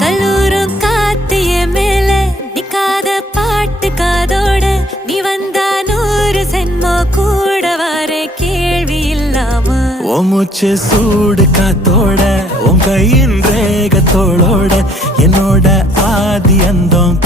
கல்லூரும் காத்திய மேல நிக்காத பாட்டு காதோட நீ வந்தா 100 சென்மோ கூட வர கேள்வி இல்லாம மூச்சு சூடு காத்தோட உன் கையின் ரேகத்தோளோட என்னோட ஆதி அந்தம்